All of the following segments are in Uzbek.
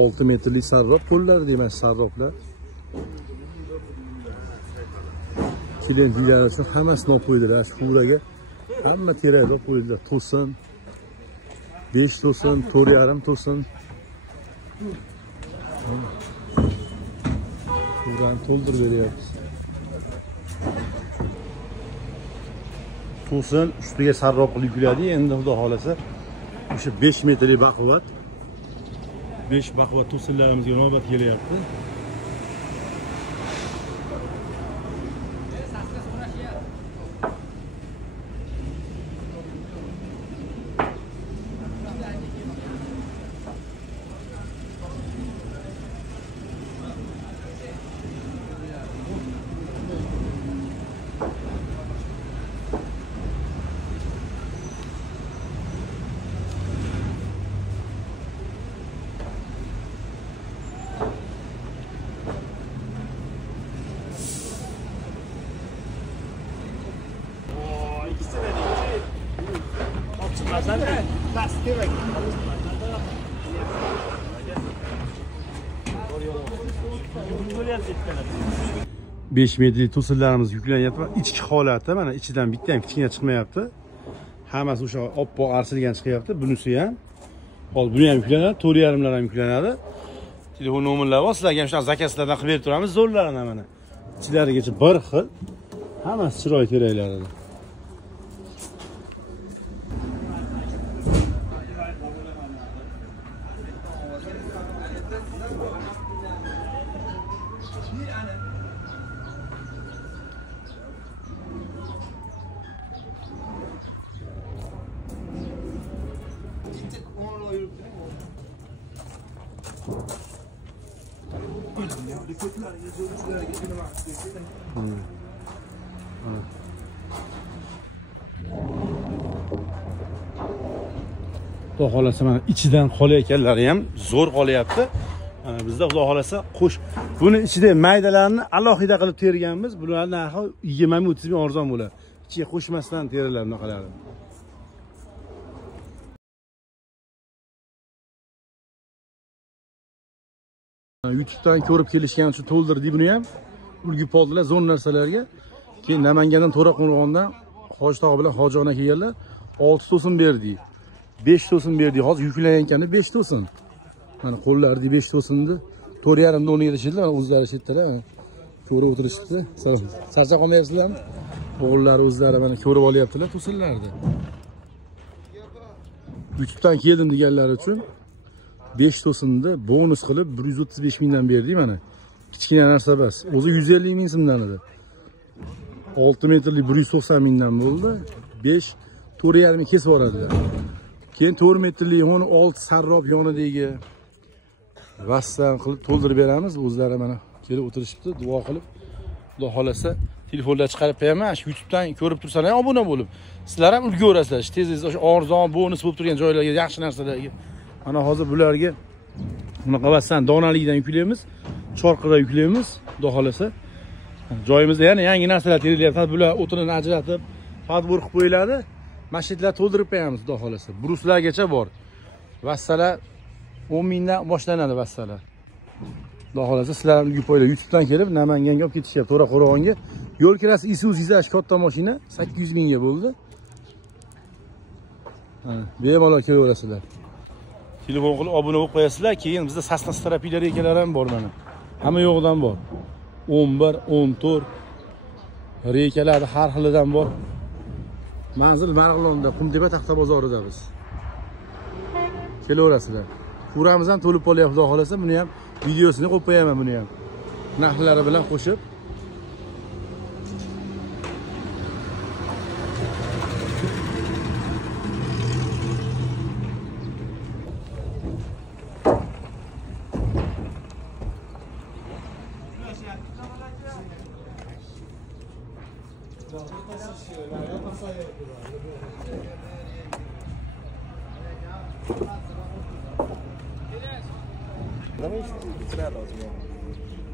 Olti metrli sarrop qo'llar demak, sarroplar. Kelinliklar uchun hammasini olib qo'ydilar. Shuraga hamma terak olib qo'ydilar. To'sin, 5 to'sin, 4,5 to'sin. Shurani to'ldirib beryapmiz. To'sin ustiga sarrop qilib yukladi. Endi xudo xolasa o'sha 5 metrli baquvvat 5 baquvvat to'sinlarimizga navbat kelyapti. Beş metrli to'sinlarimiz yuklanyapti. İchki holati mana ichidan bitta ham kichkina chiqmayapti. Hammasi o'sha oppoq arsilgan chiqyapti. Bunisi ham. Hozir buni ham yuklanadi, 4,5lar ham yuklanadi. Telefon nomerlari bor. Sizlarga ham shunaqa zakazlardan qilib berib turamiz. Zo'rlarini mana. Ichlarigacha bir xil. Hammasi chiroyli teraklari. Xudo xolasa mana ichidan qolayotganlari ham zo'r qolyapti. Mana bizda xudo xolasa buni ichida maydalarni alohida qilib terganmiz. Bularning narxi 20 ming 30 ming arzon bo'ladi. Ichiga qo'shmasdan terilar bunaqalari. YouTube'dan ko'rib kelishgan uchun to'ldirdik buni ham. Ulgib oldilar zo'r narsalarga. Keyin Namangandan To'raqo'rg'ondan Hojitog' bilan Hojona kelganlar 6 to'sin berdik. 5 to'sin berdik. Hozir yuklanayotgani 5 to'sin. Mana qo'llarni 5 to'sinni 4,5 o'rniga tashildi. Mana o'zlari chetda ko'rib o'tirishibdi. Charchab qolmayapsizlarmi? O'g'illari o'zlari mana ko'rib olyaptilar to'sinlarni. YouTube'dan keldim deganlar uchun 5 to'sinni bonus qilib 135 mingdan berdik mana. Kichkina narsa emas. O'zi 150 ming so'mdan edi. 6 metrli 190 mingdan bo'ldi. 5 4,5 ming kesib yuboradilar. Keyin 4 metrli 16 sarrop yonidagi vassan qilib to'ldirib beramiz. O'zlari mana kelib o'tirishibdi, duo qilib. Xudo xolasa telefonlar chiqarib qo'yaman. Shu YouTube'dan ko'rib tursanlar obuna bo'lib, sizlar ham ulgurasizlar. Tez-tez o'sha arzon bonus bo'lib turgan joylarga, yaxshi narsalarga. Mana hozir bularga bunaqa vassan donaligidan yuklaymiz, chorqidan yuklaymiz. Xudo xolasa joyimizda yana yangi narsalar terilyapti. Bular o'tinini ajratib, tadbir qilib qo'yiladi. Masjidlar to'ldirib qo'yamiz, xudo xolasa. Bruslargacha bor. Vassalar 10 mingdan boshlanadi vassalar. Xudo xolasa sizlar ham ulgib qo'yinglar. YouTube'dan kelib Namanganga olib ketishyapti, To'raqo'rg'onga. Yo'l kirasi Isuzu Zizash katta mashina 800 mingga bo'ldi. Bemalol kelaverasizlar. Telefon qilib obuna bo'lib qo'yasizlar. Keyin bizda sasnas terapiyalar ekalari ham bor mana. Hamma yo'g'idan bor. 11, 14 reykalar har xilidan bor. Manzil Marg'ilonda, Qumtepa taxta bozorida biz. Kelaverasizlar. Kuramiz ham to'lib qolyapti, xudo xolasa. Buni ham videosini qo'yib qo'yaman buni ham. Narxlari bilan qo'shib.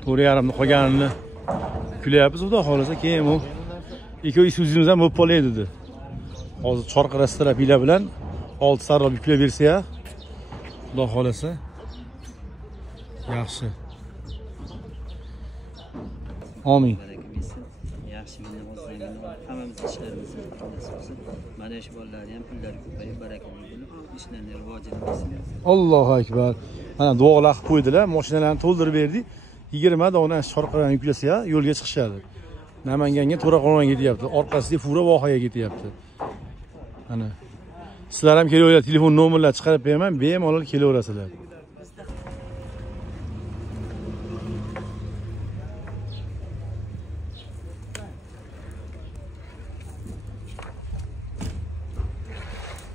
To'rt yarimni qolganini kulyapmiz, xudo xolasa keyin u ikki Isuzimiz ham bo'lib qoladi dedi. Hozir chorqa rastalab ila bilan 6 sarob yuklab bersa ya, xudo xolasa yaxshi. Amin. Yaxshi meni o'zlaringni hammamiz ishlarimizni qilasiz. Mana shu bolalarni ham pullari ko'payib barakali bo'lib, ishlarni rivojini bersin. Allohu akbar. Mana duolar qilib qo'ydilar, mashinalarni to'ldirib berdik. 20 dona chorqalarni yuklasa ya, yo'lga chiqishadi. Namanganga To'raqo'rg'onga ketyapti, orqasiga Fura vohaga ketyapti. Mana sizlar ham kelaverasizlar, telefon nomerlarini chiqarib beraman, bemalol kelaverasizlar.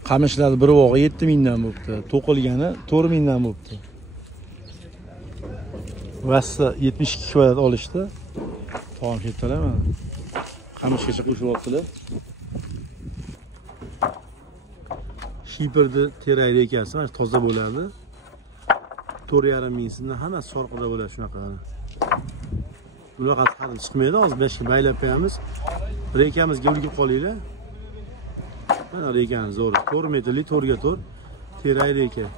Qamishlar bir vog'i 7000 dan bo'pti, to'qilgani 4000 dan bo'pti. Vassa 72 kvadrat olishdi. To'g'ri ketdilar mana. Qamishgacha qo'shyaptilar. Shiperni terayli ekansiz, mana toza bo'ladi. 4,5 ming so'mdan hammasi sorqida bo'ladi shunaqa. Bunaqa qadam chiqmaydi, hozir 5 ga baylab qo'yamiz. Rekamizga ulgib qolinglar. Mana rekan zo'r. 4 metrli 4 ga 4 terayli ekan.